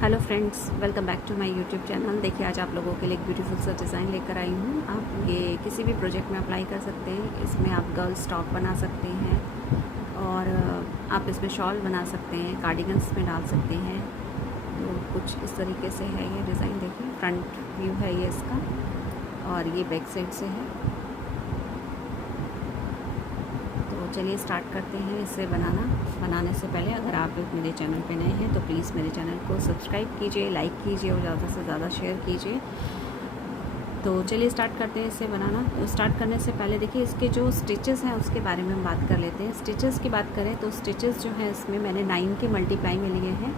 Hello friends, welcome back to my YouTube channel. देखिए, आज आप लोगों के लिए एक ब्यूटीफुल सा डिज़ाइन लेकर आई हूँ। आप ये किसी भी प्रोजेक्ट में अप्लाई कर सकते हैं। इसमें आप गर्ल्स टॉप बना सकते हैं और आप इसमें शॉल बना सकते हैं, कार्डिगन्स में डाल सकते हैं। तो कुछ इस तरीके से है ये डिज़ाइन। देखिए, फ्रंट व्यू है ये इसका और ये बैक साइड से है। तो चलिए स्टार्ट करते हैं इसे बनाने से पहले अगर आप मेरे चैनल पे नए हैं तो प्लीज़ मेरे चैनल को सब्सक्राइब कीजिए, लाइक कीजिए और ज़्यादा से ज़्यादा शेयर कीजिए। तो चलिए स्टार्ट करते हैं इसे बनाना। तो स्टार्ट करने से पहले देखिए, इसके जो स्टिचेस हैं उसके बारे में हम बात कर लेते हैं। स्टिचेस की बात करें तो स्टिचेस जो है इसमें मैंने 9 के मल्टीप्लाई में लिए हैं।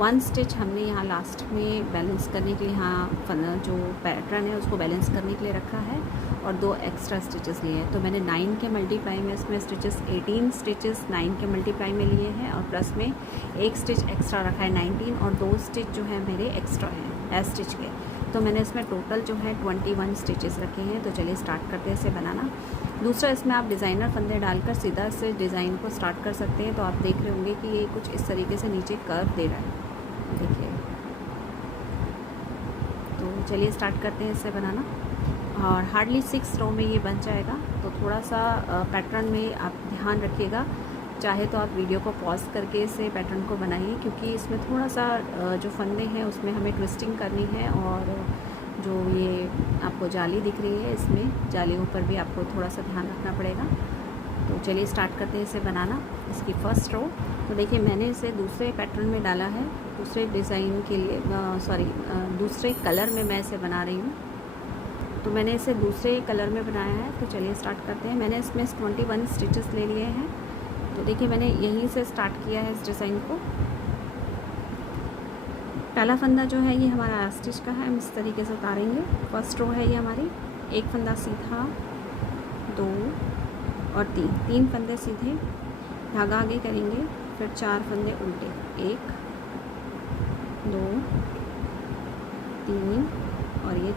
1 स्टिच हमने यहाँ लास्ट में बैलेंस करने के लिए, यहाँ जो पैटर्न है उसको बैलेंस करने के लिए रखा है और 2 एक्स्ट्रा स्टिचेस लिए हैं। तो मैंने 9 के मल्टीप्लाई में इसमें स्टिचेस 18 स्टिचेस 9 के मल्टीप्लाई में लिए हैं और प्लस में 1 स्टिच एक्स्ट्रा रखा है 19 और 2 स्टिच जो है मेरे एक्स्ट्रा हैं स्टिच के। तो मैंने इसमें टोटल जो है 21 स्टिचेस रखे हैं। तो चलिए स्टार्ट करते हैं इसे बनाना। दूसरा, इसमें आप डिज़ाइनर फंदे डालकर सीधा से डिज़ाइन को स्टार्ट कर सकते हैं। तो आप देख रहे होंगे कि ये कुछ इस तरीके से नीचे कर्व दे रहा है, देखिए। तो चलिए स्टार्ट करते हैं इसे बनाना। और हार्डली 6 रो में ये बन जाएगा। तो थोड़ा सा पैटर्न में आप ध्यान रखिएगा। चाहे तो आप वीडियो को पॉज करके इसे पैटर्न को बनाइए, क्योंकि इसमें थोड़ा सा जो फंदे हैं उसमें हमें ट्विस्टिंग करनी है। और जो ये आपको जाली दिख रही है, इसमें जालियों पर भी आपको थोड़ा सा ध्यान रखना पड़ेगा। तो चलिए स्टार्ट करते हैं इसे बनाना। इसकी फ़र्स्ट रो, तो देखिए मैंने इसे दूसरे पैटर्न में डाला है, दूसरे डिज़ाइन के लिए, दूसरे कलर में मैं इसे बना रही हूँ। तो मैंने इसे दूसरे कलर में बनाया है। तो चलिए स्टार्ट करते हैं। मैंने इसमें 21 स्टिचेस ले लिए हैं। तो देखिए मैंने यहीं से स्टार्ट किया है इस डिज़ाइन को। पहला फंदा जो है ये हमारा स्टिच का है, हम इस तरीके से उतारेंगे। फर्स्ट रो है ये हमारी। एक फंदा सीधा, 2 और 3 फंदे सीधे, धागा आगे करेंगे, फिर 4 फंदे उल्टे, 1 2 3 और ये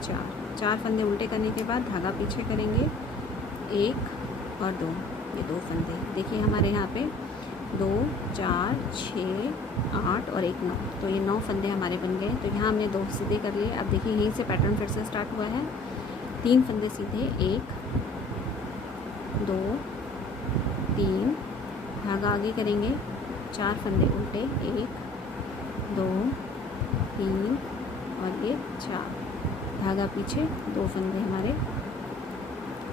4 फंदे उल्टे करने के बाद धागा पीछे करेंगे, 1 और 2, ये 2 फंदे। देखिए हमारे यहाँ पे 2 4 6 8 और 1 9, तो ये 9 फंदे हमारे बन गए। तो यहाँ हमने 2 सीधे कर लिए। अब देखिए यहीं से पैटर्न फिर से स्टार्ट हुआ है। 3 फंदे सीधे, 1 2 3, धागा आगे करेंगे, 4 फंदे उल्टे, 1 2 3 और ये 4, धागा पीछे, 2 फंदे हमारे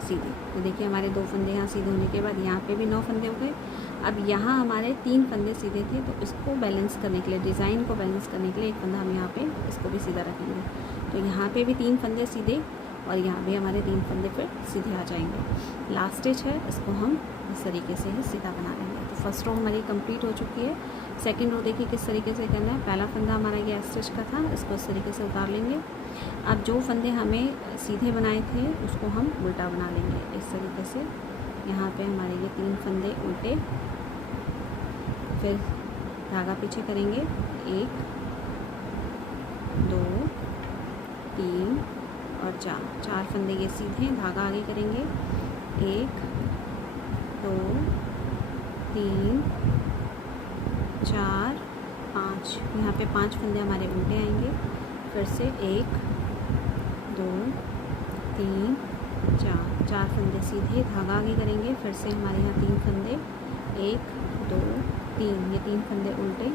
सीधे। तो देखिए हमारे 2 फंदे यहाँ सीधे होने के बाद यहाँ पे भी 9 फंदे हो गए। अब यहाँ हमारे 3 फंदे सीधे थे, तो इसको बैलेंस करने के लिए, डिज़ाइन को बैलेंस करने के लिए एक फंदा हम यहाँ पे इसको भी सीधा रखेंगे। तो यहाँ पे भी 3 फंदे सीधे और यहाँ भी हमारे 3 फंदे फिर सीधे आ जाएंगे। लास्ट स्टिच है, इसको हम इस तरीके से ही सीधा बना लेंगे। तो फर्स्ट रो हमारी कंप्लीट हो चुकी है। सेकंड रो देखिए किस तरीके से करना है। पहला फंदा हमारा ये स्टिच का था, इसको इस तरीके से उतार लेंगे। अब जो फंदे हमें सीधे बनाए थे उसको हम उल्टा बना लेंगे इस तरीके से। यहाँ पे हमारे ये 3 फंदे उल्टे, फिर धागा पीछे करेंगे, 1 2 3 और 4 फंदे ये सीधे, धागा आगे करेंगे, 1 2 3 4 5, यहाँ पे 5 फंदे हमारे उल्टे आएंगे। फिर से 1 2 3 4 फंदे सीधे, धागा आगे करेंगे, फिर से हमारे यहाँ 3 फंदे, 1 2 3, ये 3 फंदे उल्टे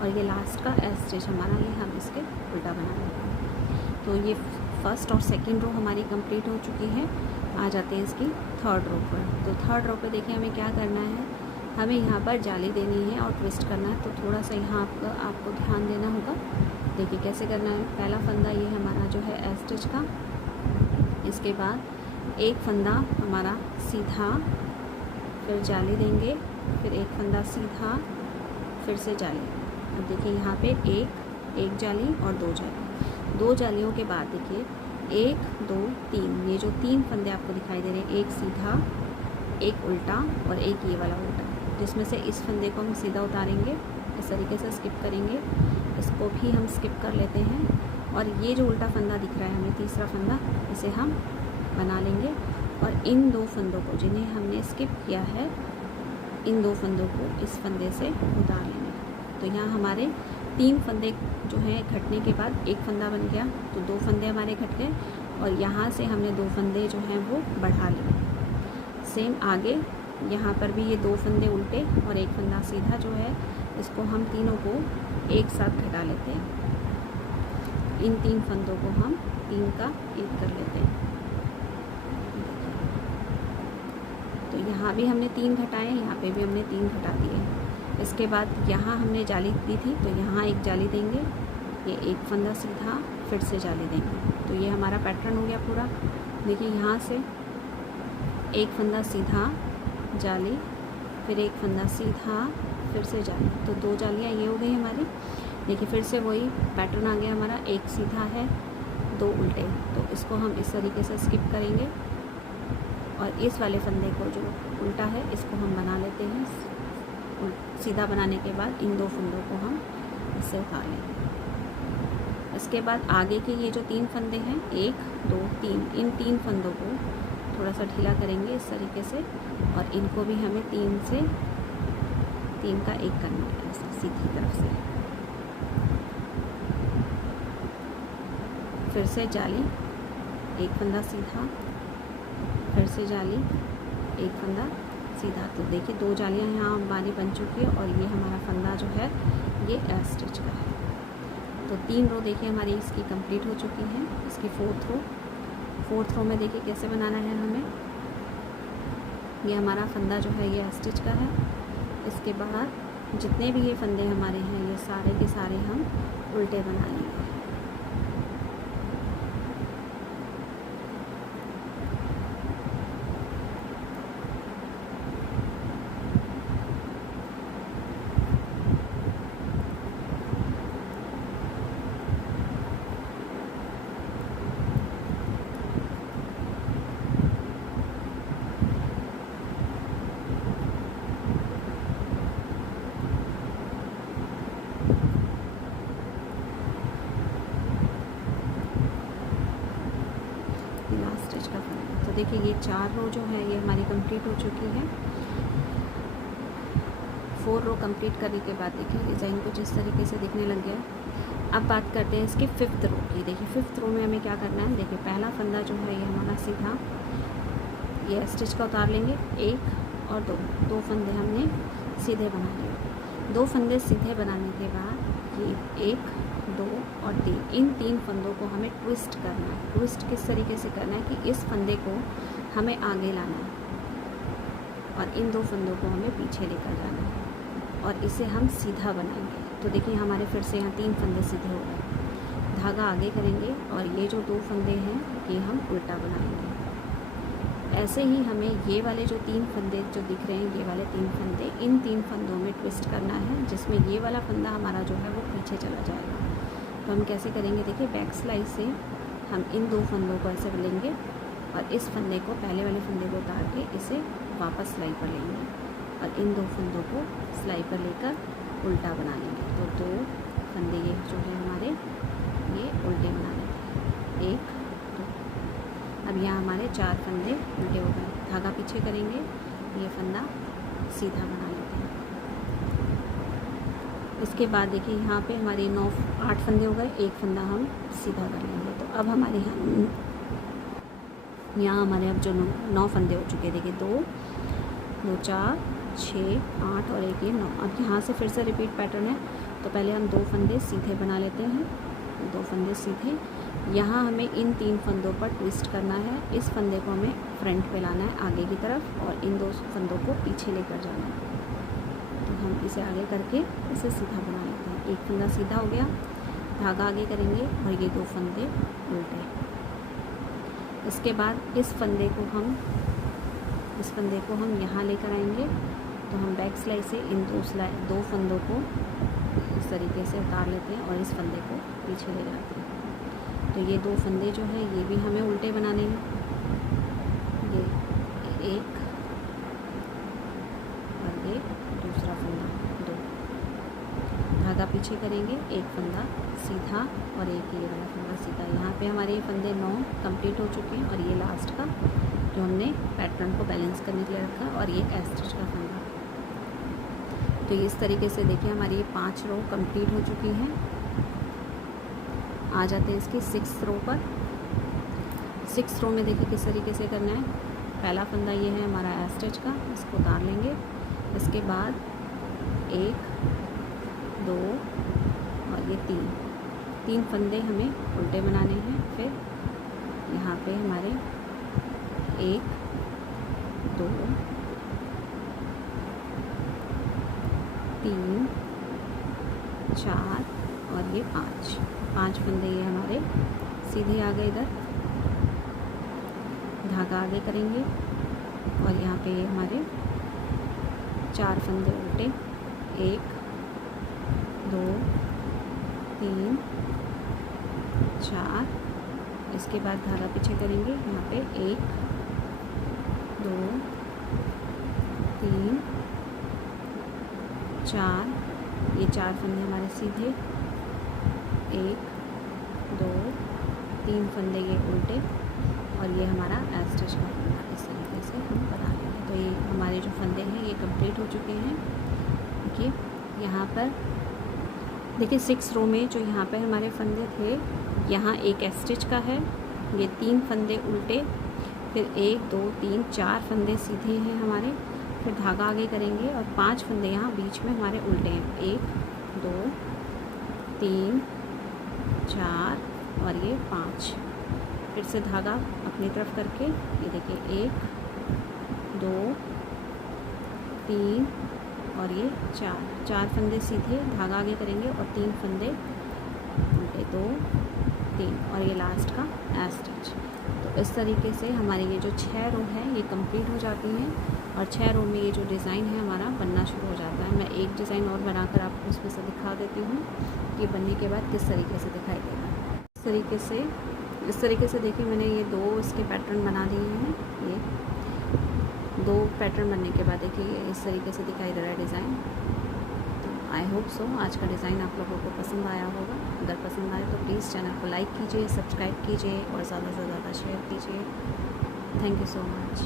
और ये लास्ट का स्टिच हमारा, ये हम इसके उल्टा बना लेंगे। तो ये फर्स्ट और सेकंड रो हमारी कंप्लीट हो चुकी है। आ जाते हैं इसकी थर्ड रो पर। तो थर्ड रो पे देखिए हमें क्या करना है, हमें यहाँ पर जाली देनी है और ट्विस्ट करना है। तो थोड़ा सा यहाँ आपको ध्यान देना होगा। देखिए कैसे करना है। पहला फंदा ये हमारा जो है स्टिच का, इसके बाद एक फंदा हमारा सीधा, फिर जाली देंगे, फिर एक फंदा सीधा, फिर से जाली। अब देखिए यहाँ पे एक जाली और 2 जाली। 2 जालियों के बाद देखिए 1 2 3, ये जो 3 फंदे आपको दिखाई दे रहे हैं, एक सीधा, एक उल्टा और एक ये वाला उल्टा, जिसमें से इस फंदे को हम सीधा उतारेंगे, इस तरीके से स्किप करेंगे, इसको भी हम स्किप कर लेते हैं। और ये जो उल्टा फंदा दिख रहा है हमें, तीसरा फंदा, इसे हम बना लेंगे। और इन 2 फंदों को जिन्हें हमने स्किप किया है, इन 2 फंदों को इस फंदे से उतार लेंगे। तो यहाँ हमारे 3 फंदे जो हैं घटने के बाद एक फंदा बन गया, तो 2 फंदे हमारे घट गए और यहाँ से हमने 2 फंदे जो हैं वो बढ़ा लिए। सेम आगे यहाँ पर भी ये 2 फंदे उल्टे और एक फंदा सीधा जो है, इसको हम तीनों को एक साथ घटा लेते हैं। इन 3 फंदों को हम 3 का 1 कर लेते हैं। तो यहाँ भी हमने 3 घटाए, यहाँ पे भी हमने 3 घटा दिए। इसके बाद यहाँ हमने जाली दी थी, तो यहाँ एक जाली देंगे, ये एक फंदा सीधा, फिर से जाली देंगे। तो ये हमारा पैटर्न हो गया पूरा। देखिए यहाँ से एक फंदा सीधा, जाली, फिर एक फंदा सीधा, फिर से जाली, तो 2 जालियाँ ये हो गई हमारी। देखिए फिर से वही पैटर्न आ गया हमारा, एक सीधा है, 2 उल्टे। तो इसको हम इस तरीके से स्किप करेंगे और इस वाले फंदे को जो उल्टा है इसको हम बना लेते हैं। सीधा बनाने के बाद इन 2 फंदों को हम इससे उतार लेंगे। इसके बाद आगे के ये जो 3 फंदे हैं, 1 2 3, इन 3 फंदों को थोड़ा सा ढीला करेंगे इस तरीके से और इनको भी हमें 3 का 1 करना है, ऐसे सीधी तरफ से। फिर से जाली, एक फंदा सीधा, फिर से जाली, एक फंदा सीधा। तो देखिए 2 जालियाँ यहाँ हमारी बन चुकी है और ये हमारा फंदा जो है ये एस स्टिच का है। तो 3 रो देखिए हमारी इसकी कंप्लीट हो चुकी हैं। इसकी 4th रो में देखिए कैसे बनाना है हमें। ये हमारा फंदा जो है ये एस स्टिच का है। इसके बाद जितने भी ये फंदे हमारे हैं ये सारे के सारे हम उल्टे बना लेंगे। लास्ट स्टिच का फंदा। तो देखिए ये 4 रो जो है ये हमारी कंप्लीट हो चुकी है। 4 रो कंप्लीट करने के बाद देखिए डिज़ाइन कुछ इस तरीके से दिखने लग गया। अब बात करते हैं इसकी 5th रो की। देखिए 5th रो में हमें क्या करना है। देखिए पहला फंदा जो है ये हमारा सीधा, ये स्टिच का उतार लेंगे, 1 और 2 फंदे हमने सीधे बना लिए। 2 फंदे सीधे बनाने के बाद ये 1 2 और 3, इन 3 फंदों को हमें ट्विस्ट करना है। ट्विस्ट किस तरीके से करना है कि इस फंदे को हमें आगे लाना है और इन 2 फंदों को हमें पीछे लेकर जाना है और इसे हम सीधा बनाएंगे। तो देखिए हमारे फिर से यहाँ 3 फंदे सीधे हो गए। धागा आगे करेंगे और ये जो 2 फंदे हैं ये हम उल्टा बनाएंगे। ऐसे ही हमें ये वाले जो 3 फंदे जो दिख रहे हैं, ये वाले 3 फंदे, इन 3 फंदों में ट्विस्ट करना है, जिसमें ये वाला फंदा हमारा जो है वो पीछे चला जाएगा। तो हम कैसे करेंगे। देखिए बैक सिलाई से हम इन 2 फंदों को ऐसे लेंगे और इस फंदे को, पहले वाले फंदे को उतार के इसे वापस सिलाई पर लेंगे और इन 2 फंदों को सिलाई पर लेकर उल्टा बना लेंगे। तो 2 फंदे ये जो है हमारे ये उल्टे बना लेंगे, 1 2। अब यहाँ हमारे 4 फंदे उल्टे हो गए। धागा पीछे करेंगे, ये फंदा सीधा बना लेते हैं। इसके बाद देखिए यहाँ पे हमारे 8 फंदे हो गए, 1 फंदा हम सीधा कर लेंगे। तो अब हमारे यहाँ हमारे अब जो 9 फंदे हो चुके हैं। देखिए 2 2 4 6 8 और 1 ये 9। अब यहाँ से फिर से रिपीट पैटर्न है। तो पहले हम 2 फंदे सीधे बना लेते हैं, 2 फंदे सीधे। यहाँ हमें इन 3 फंदों पर ट्विस्ट करना है। इस फंदे को हमें फ्रंट पे लाना है आगे की तरफ और इन 2 फंदों को पीछे लेकर जाना है। तो हम इसे आगे करके इसे सीधा बना लेते हैं। एक फंदा सीधा हो गया, धागा आगे करेंगे और ये 2 फंदे उल्टे। इसके बाद इस फंदे को हम यहाँ लेकर आएंगे। तो हम बैक सिलाई से इन 2 फंदों को इस तरीके से उतार लेते हैं और इस फंदे को पीछे ले जाते हैं। तो ये 2 फंदे जो हैं ये भी हमें उल्टे बनाने हैं। ये 1 और ये दूसरा फंदा 2। धागा पीछे करेंगे, 1 फंदा सीधा और 1 ये वाला फंदा सीधा। यहाँ पे हमारे ये फंदे 9 कंप्लीट हो चुके हैं और ये लास्ट का जो हमने पैटर्न को बैलेंस करने के लिए रखा और ये एस स्टिच का फंदा। तो तो इस तरीके से देखिए हमारी ये 5 रो कंप्लीट हो चुकी हैं। आ जाते हैं इसकी 6 रो पर। 6 रो में देखिए किस तरीके से करना है। पहला फंदा ये है हमारा स्टिच का, इसको उतार लेंगे। इसके बाद 1 2 और ये 3 फंदे हमें उल्टे बनाने हैं। फिर यहाँ पे हमारे 1 2 3 4 और ये 5 फंदे ये हमारे सीधे आ गए। इधर धागा आगे करेंगे और यहाँ पे हमारे 4 फंदे उल्टे, 1 2 3 4। इसके बाद धागा पीछे करेंगे, यहाँ पे 1 2 3 4। ये 4 फंदे हमारे सीधे, 1 2 3 फंदे ये उल्टे और ये हमारा स्टिच का फंदा। इस तरीके से हम बना लेंगे। तो ये हमारे जो फंदे हैं ये कंप्लीट हो चुके हैं। देखिए यहाँ पर देखिए 6 रो में जो यहाँ पर हमारे फंदे थे, यहाँ एक स्टिच का है, ये 3 फंदे उल्टे, फिर 1 2 3 4 फंदे सीधे हैं हमारे। फिर धागा आगे करेंगे और 5 फंदे यहाँ बीच में हमारे उल्टे हैं, 1 2 3 4 और ये 5। फिर से धागा अपनी तरफ करके ये देखिए 1 2 3 और ये 4 फंदे सीधे, धागा आगे करेंगे और 3 फंदे उल्टे, 2 3 और ये लास्ट का स्टिच। तो इस तरीके से हमारे ये जो 6 रो है ये कंप्लीट हो जाती हैं और 6 रो में ये जो डिज़ाइन है हमारा बनना शुरू हो जाता है। मैं एक डिज़ाइन और बनाकर आपको उसमें से दिखा देती हूँ कि बनने के बाद किस तरीके से दिखाई देगा। इस तरीके से देखिए मैंने ये 2 इसके पैटर्न बना दिए हैं। ये 2 पैटर्न बनने के बाद देखिए ये इस तरीके से दिखाई दे रहा है डिज़ाइन। तो आई होप सो आज का डिज़ाइन आप लोगों को पसंद आया होगा। अगर पसंद आए तो प्लीज़ चैनल को लाइक कीजिए, सब्सक्राइब कीजिए और ज़्यादा से ज़्यादा शेयर कीजिए। Thank you so much.